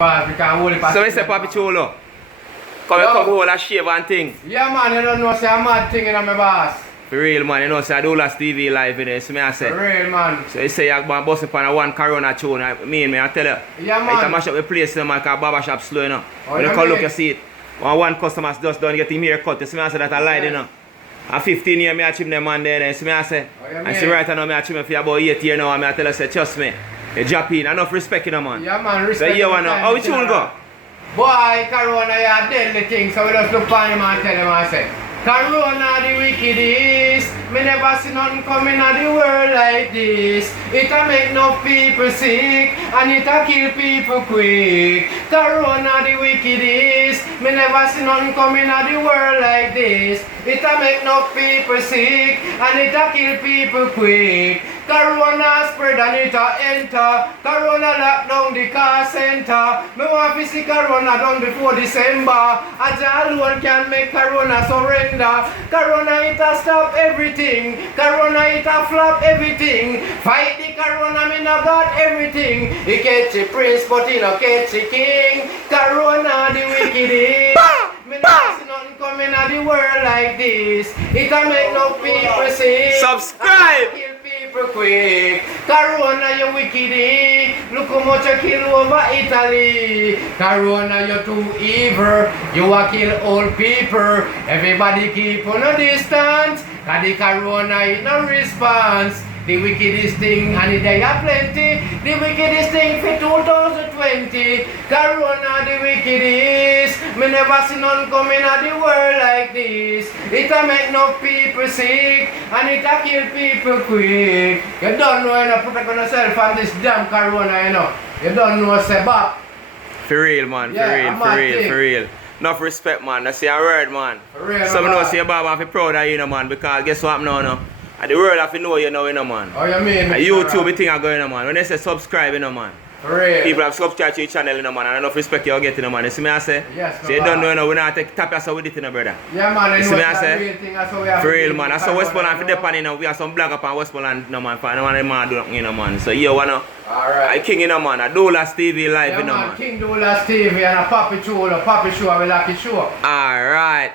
So we say Papi Chulo. Come hold a shave and thing. Yeah man, you don't know say a mad thing in my boss. For real man, you know say I do last TV live in this, me I say. For real man. So you say you're going to bust upon a one Corona tune, me I tell you. Yeah man. You can mash up the place man, because barber shop slow you know. Oh, When you yeah, come man. look you see it. One customer just done get him haircut, you see me I say that I lied you know. At 15 years, I achieve them man there, you see me I say. Oh, yeah, and see right now, I achieve them for about 8 years now, and I tell you say, trust me. You drop in, enough respect you know man. Yeah man, So respect. you wanna, how it tune go? Boy, Corona you deadly thing, so we just look on him and tell him and say Corona the wickedest. Me never see nothing coming out the world like this. It a make no people sick and it a kill people quick. Corona the wickedest. Me never see nothing coming out the world like this. It a make no people sick and it a kill people quick. Corona spread and it a enter. Corona lock down the car center. Me want to see Corona done before December. A Jah alone can make Corona surrender. Corona it a stop everything. Corona it a flop everything. Fight the Corona, me no got everything. He catch the prince but he no catch the king. Corona the wickedest. Me no see nothing coming out the world like this. It a make no people sick. Subscribe! Kill people quick. Corona you wicked. Look how much you kill over Italy. Corona you too evil. You a kill old people. Everybody keep on a distance. Cause the Corona it no response. The wickedest thing and the day are plenty. The wickedest thing for 2020. Corona the wickedest. Me never see none coming out the world like this. It a make no people sick and it a kill people quick. You don't know you know protect yourself from this damn Corona you know. You don't know say back. For real man, Yeah, for real. Enough respect man, that's your word man. For real, So me man. know say Baba have to proud of you know man, because guess what now no? And the world have to know you know man. Oh you mean? And YouTube thing are going on man. When they say subscribe you know man. For real. People have subscribed to your channel you know man, and enough respect you get you know man. You see me I say? Yes, So you no don't know bad. you know, we not take tap yourself with it you know brother. Yeah man, You you see know me I it's a say? real thing, that's how we have For to real do man, it. that's how Westmoreland for You know? depend you know. We have some blog up on Westmoreland no man, for no man man do nothing you know man. So you wanna I Alright. king you know man, I do last TV live Yeah you know man, man. King Douglas TV and a Papi Chulo, Papi Show, we like it show. Alright.